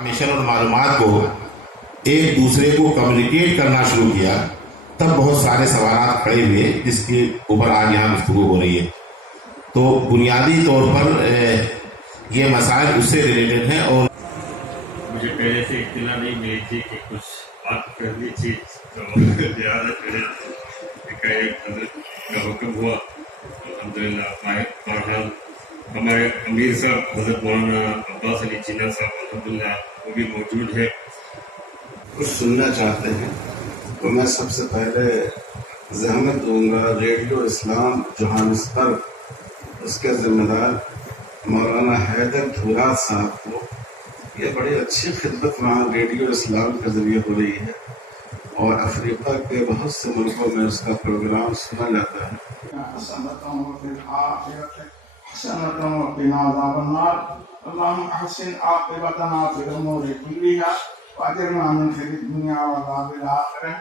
Information اور معلومات کو ایک دوسرے کو کمیونیکیٹ کرنا شروع کیا تب بہت سارے سوالات کھڑے ہوئے جس کے اوپر آج یہاں گفتگو ہو رہی ہے. تو بنیادی طور پر یہ مسائل اس سے ریلیٹڈ ہیں اور مجھے پہلے سے اطلاع نہیں ملی تھی کہ کچھ بات کرنی تھی تو لہٰذا حضرت کا حکم ہوا. الحمدللہ بہرحال ہمارے امیر صاحب حضرت مولانا عباس علی جناح صاحب الحمدللہ وہ بھی موجود ہے. کچھ سننا چاہتے ہیں تو میں سب سے پہلے زحمت دوں گا ریڈیو اسلام جوہانسبرگ اس کے ذمہ دار مولانا حیدر دھورات صاحب کو. یہ بڑی اچھی خدمت وہاں ریڈیو اسلام کے ذریعے ہو رہی ہے اور افریقہ کے بہت سے ملکوں میں اس کا پروگرام سنا جاتا ہے. اللهم احسن عاقبتنا في الامور كلها واجرنا من خزي الدنيا وعذاب الاخره